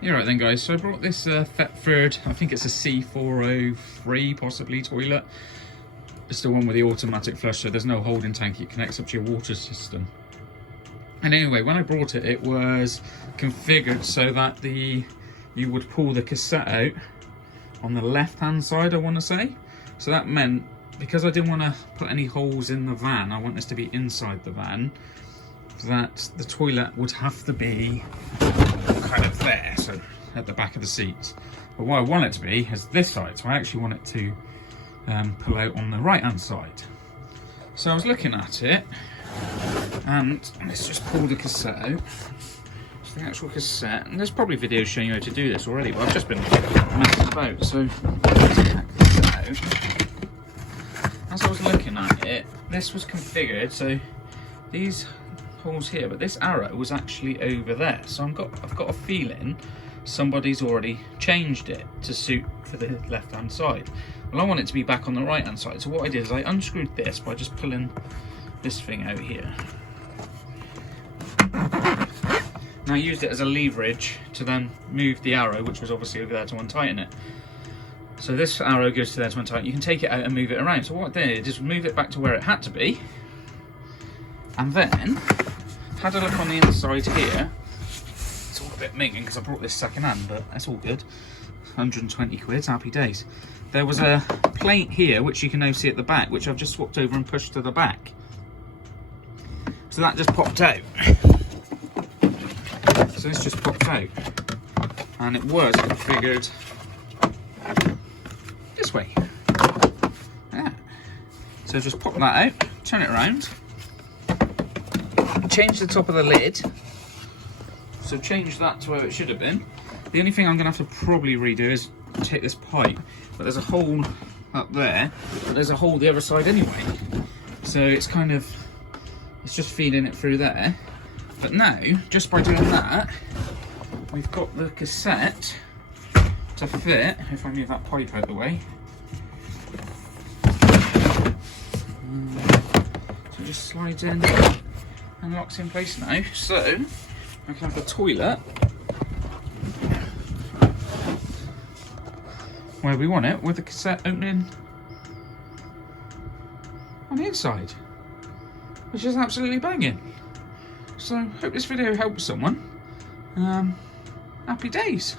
You're right then, guys. So I brought this Thetford, I think it's a C403 possibly toilet. It's the one with the automatic flush, so there's no holding tank. It connects up to your water system. And anyway, when I brought it, it was configured so that you would pull the cassette out on the left-hand side, I want to say. So that meant, because I didn't want to put any holes in the van, I want this to be inside the van, that the toilet would have to be kind of there, so at the back of the seats. But what I want it to be is this side, so I actually want it to pull out on the right-hand side. So I was looking at it, and let's just pull the cassette out. It's the actual cassette, and there's probably videos showing you how to do this already, but I've just been messing about. So let's take that cassette out. As I was looking at it, this was configured, so these holes here, but this arrow was actually over there. So I've got a feeling somebody's already changed it to suit for the left-hand side. Well, I want it to be back on the right-hand side. So what I did is I unscrewed this by just pulling this thing out here. And I used it as a leverage to then move the arrow, which was obviously over there, to untighten it. So this arrow goes to there to untighten. You can take it out and move it around. So what I did is move it back to where it had to be, and then had a look on the inside here. It's all a bit minging because I brought this second hand, but that's all good. 120 quid, happy days. There was a plate here which you can now see at the back, which I've just swapped over and pushed to the back. So that just popped out. So this just popped out. And it was configured this way. Yeah. So just pop that out, turn it around, change the top of the lid. So change that to where it should have been. The only thing I'm going to have to probably redo is take this pipe, but there's a hole up there, but there's a hole the other side anyway. So it's kind of, it's just feeding it through there. But now, just by doing that, we've got the cassette to fit, if I move that pipe out of the way. So it just slides in and locks in place now. So I can have the toilet where we want it, with the cassette opening on the inside, which is absolutely banging. So hope this video helps someone. Happy days.